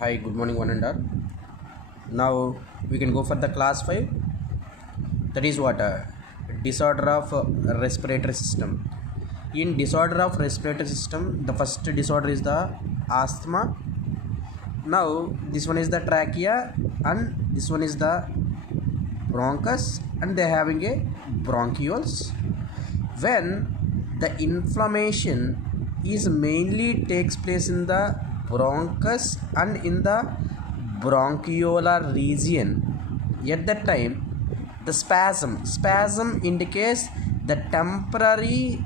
Hi, good morning, one and all. Now we can go for the class 5. That is what? Disorder of respiratory system. In disorder of respiratory system, the first disorder is the asthma. Now this one is the trachea and this one is the bronchus, and they are having a bronchioles. When the inflammation is mainly takes place in the bronchus and in the bronchiolar region, at that time the spasm indicates the temporary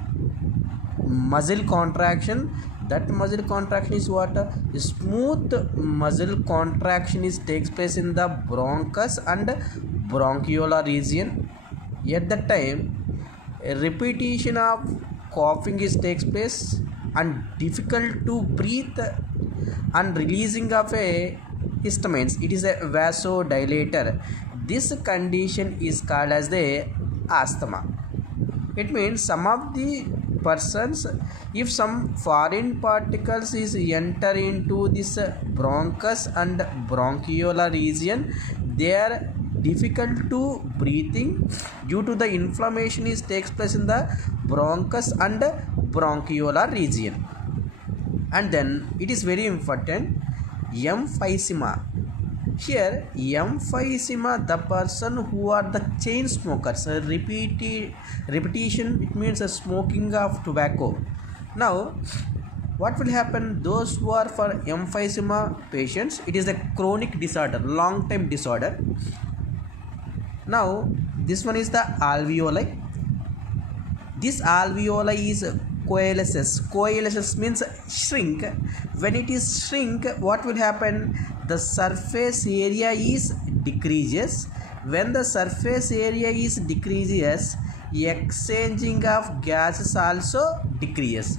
muscle contraction. That muscle contraction is what? Smooth muscle contraction is takes place in the bronchus and bronchiolar region. At that time a repetition of coughing is takes place and difficult to breathe and releasing of a histamines. It is a vasodilator. This condition is called as the asthma. It means some of the persons, if some foreign particles is enter into this bronchus and bronchiolar region, they are difficult to breathing due to the inflammation is takes place in the bronchus and bronchiolar region. And then it is very important, emphysema. Here emphysema, the person who are the chain smokers, repetition, it means a smoking of tobacco. Now what will happen, those who are for emphysema patients, it is a chronic disorder, long time disorder. Now this one is the alveoli. This alveoli is coalesces means shrink. When it is shrink, what will happen, the surface area is decreases. When the surface area is decreases, exchanging of gases also decreases.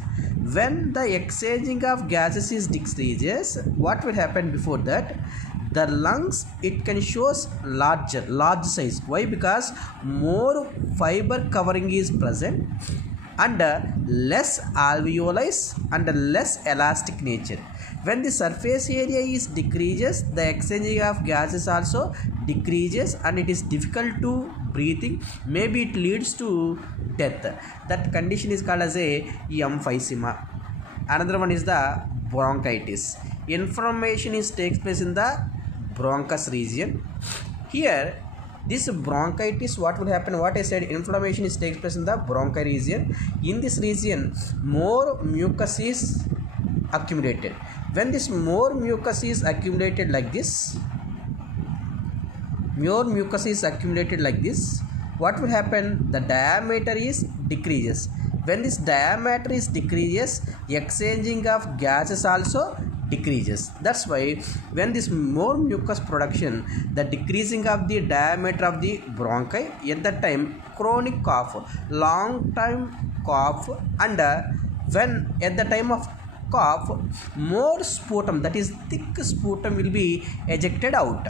When the exchanging of gases is decreases, what will happen before that, the lungs, it can shows large size. Why? Because more fiber covering is present and less alveoli and less elastic nature. When the surface area is decreases, the exchanging of gases also decreases and it is difficult to breathing. Maybe it leads to death. That condition is called as a emphysema. Another one is the bronchitis. Inflammation is takes place in the bronchus region. Here this bronchitis, what will happen, what I said, inflammation is takes place in the bronchi region. In this region more mucus is accumulated. When this more mucus is accumulated like this, what will happen, the diameter is decreases. When this diameter is decreases, exchanging of gases also decreases. That's why when this more mucus production, the decreasing of the diameter of the bronchi, at that time chronic cough, long time cough, and when at the time of cough more sputum, that is thick sputum, will be ejected out.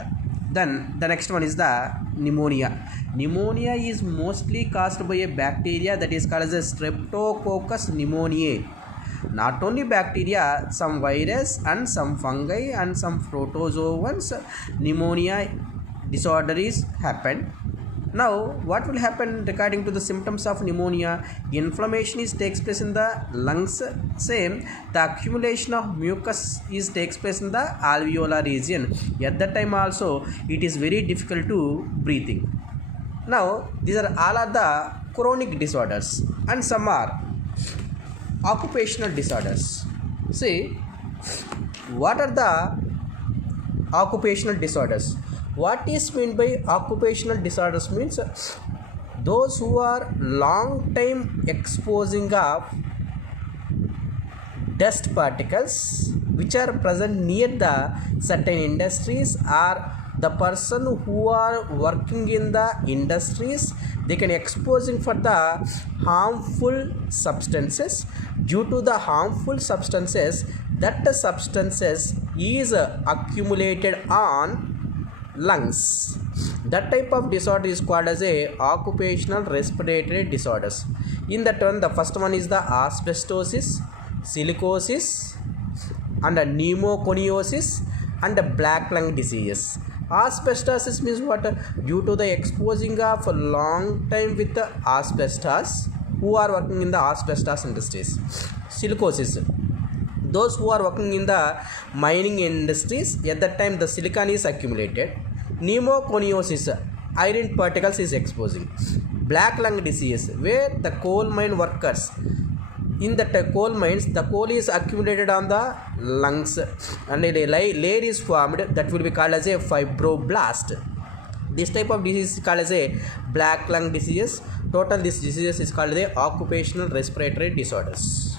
Then the next one is the pneumonia. Pneumonia is mostly caused by a bacteria that is called as a Streptococcus pneumoniae. Not only bacteria, some virus and some fungi and some protozoans, pneumonia disorder is happened. Now what will happen regarding to the symptoms of pneumonia, inflammation is takes place in the lungs, same, the accumulation of mucus is takes place in the alveolar region. At that time also it is very difficult to breathing. Now these are all are the chronic disorders and some are occupational disorders. See, what are the occupational disorders? What is meant by occupational disorders means those who are long time exposing of dust particles which are present near the certain industries, or the person who are working in the industries, they can exposing for the harmful substances. Due to the harmful substances, that the substances is accumulated on lungs. That type of disorder is called as a occupational respiratory disorders. In that one, the first one is the asbestosis, silicosis, and pneumoconiosis, and black lung diseases. Asbestosis means what? Due to the exposing of a long time with the asbestos, who are working in the asbestos industries. Silicosis, those who are working in the mining industries, at that time the silicon is accumulated. Pneumoconiosis, iron particles is exposing. Black lung disease, where the coal mine workers, in the coal mines, the coal is accumulated on the lungs and a layer is formed that will be called as a fibroblast. This type of disease is called as a black lung disease. Total this disease is called the occupational respiratory disorders.